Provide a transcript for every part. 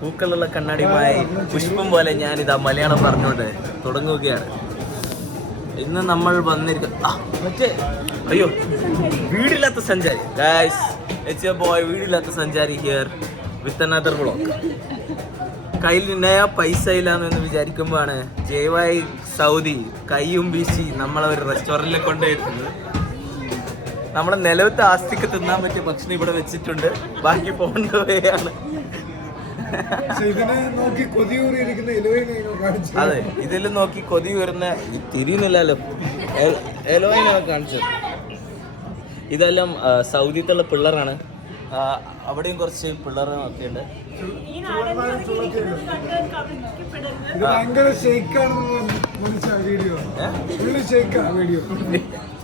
പൂക്കളുള്ള കണ്ണാടിയുമായി പുഷ്പം പോലെ ഞാനിതാ മലയാളം പറഞ്ഞുകൊണ്ട് തുടങ്ങുകയാണ്. ഇന്ന് നമ്മൾ മറ്റേ അയ്യോ വീടില്ലാത്ത സഞ്ചാരി ഗൈസ്, ഇറ്റ്സ് എ ബോയ് വീടില്ലാത്ത സഞ്ചാരി ഹിയർ വിത്ത് അനദർ വ്ളോഗ്. കയ്യിൽ നയ പൈസ ഇല്ലാന്ന് വിചാരിക്കുമ്പോഴാണ് ജയവായി സൗദി കൈയും വീശി നമ്മളെ ഒരു റെസ്റ്റോറൻറ്റിൽ കൊണ്ടുപോയിരുന്നത്. നമ്മുടെ നിലവത്തെ ആസ്തിക്ക് തിന്നാൻ പറ്റിയ ഭക്ഷണം ഇവിടെ വെച്ചിട്ടുണ്ട്. ബാക്കി പോകേണ്ടവയാണ്. അതെ, ഇതിൽ നോക്കി കൊതി വരുന്ന തിരിയുന്നില്ലല്ലോ. എലോയിനെ കാണിച്ചത് ഇതെല്ലാം സൗദിത്തുള്ള പിള്ളേരാണ്. അവിടെയും കുറച്ച് പിള്ളേരും ഒക്കെ ഉണ്ട്.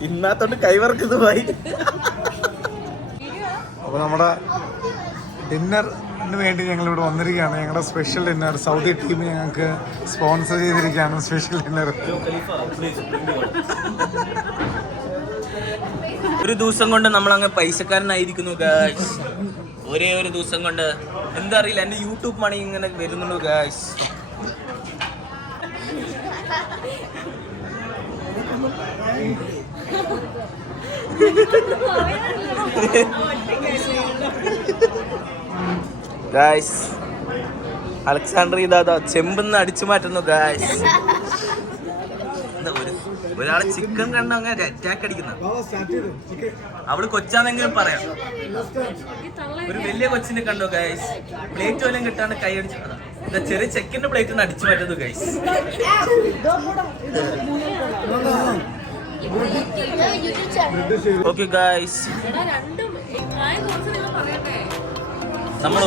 ഇന്നാത്തോണ്ട് കൈവറക്കുന്നത് പോയി. അപ്പൊ നമ്മുടെ ഡിന്നറിന് വേണ്ടി ഞങ്ങൾ ഇവിടെ വന്നിരിക്കുകയാണ്. ഞങ്ങളുടെ സ്പെഷ്യൽ ഡിന്നർ സൗദി ടീം ഞങ്ങൾക്ക് സ്പോൺസർ ചെയ്തിരിക്കുകയാണ്. സ്പെഷ്യൽ ഡിന്നർ ഒരു ദിവസം കൊണ്ട് നമ്മളങ്ങ് പൈസക്കാരനായിരിക്കുന്നു ഗായ്സ്. ഒരേ ഒരു ദിവസം കൊണ്ട് എന്താ അറിയില്ല, എൻ്റെ യൂട്യൂബ് മണി ഇങ്ങനെ വരുന്നുള്ളൂ ഗായ്സ്. ഗായ്സ് അലക്സാണ്ടർ ഇതാ ചെമ്പെന്ന് അടിച്ചു മാറ്റുന്നു ഗായ്സ്. ഒരാള് ചിക്കൻ കണ്ട അങ്ങനെ അറ്റാക്ക് അടിക്കുന്ന അവള് കൊച്ചാന്നെങ്കിലും പറയാം. ഒരു വലിയ കൊച്ചിനെ കണ്ടോ ഗൈസ്, പ്ലേറ്റ് പോലും കിട്ടാണ്ട് കൈ അടിച്ചു. ചെറിയ ചെക്കിന്റെ പ്ലേറ്റ് ഒന്ന് അടിച്ചു മാറ്റുന്നു ഗൈസ്. ഓക്കെ ഗൈസ്, നമ്മൾ